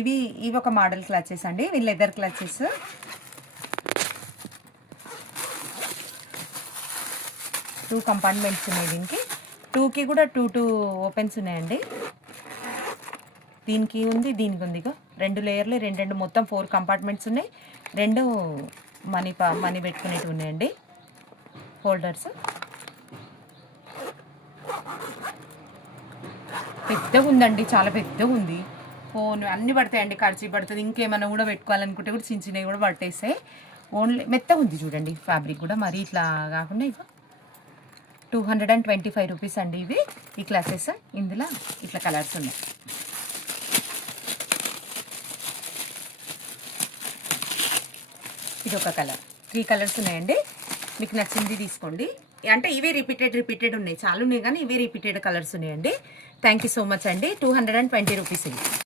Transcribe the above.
ఇవి ఒక model clutches అండి, ఇవి లెదర్ క్లచెస్. 2 కంపార్ట్మెంట్స్ ఉన్నాయి దీనికి. 2కి కూడా 2 ఓపెన్స్ ఉన్నాయండి. దీనికి ఉంది, దీనికి ఉంది. ఇగో 2 లేయర్లు, 2 మొత్తం 4 కంపార్ట్మెంట్స్ ఉన్నాయి. 2 మనీ పెట్టుకునేవి ఉన్నాయండి, హోల్డర్స్. పెద్దగా ఉందండి, చాలా పెద్దగా ఉంది. ఫోన్ అన్నీ పడతాయండి, ఖర్చు పడుతుంది. ఇంకేమైనా కూడా పెట్టుకోవాలనుకుంటే కూడా చిన్న చిన్నవి కూడా పట్టేస్తాయి. ఓన్లీ మెత్తగా ఉంది చూడండి, ఫ్యాబ్రిక్ కూడా మరీ ఇట్లా కాకుండా. ఇక 225 రూపీస్ అండి ఇవి, ఈ క్లాసెస్. ఇందులో ఇట్లా కలర్స్ ఉన్నాయి. ఇది ఒక కలర్, 3 కలర్స్ ఉన్నాయండి. మీకు నచ్చింది తీసుకోండి. అంటే ఇవే రిపీటెడ్ ఉన్నాయి, చాలా ఉన్నాయి కానీ ఇవే రిపీటెడ్ కలర్స్ ఉన్నాయండి. థ్యాంక్ యూ సో మచ్ అండి. 220 రూపీస్ ఇవి.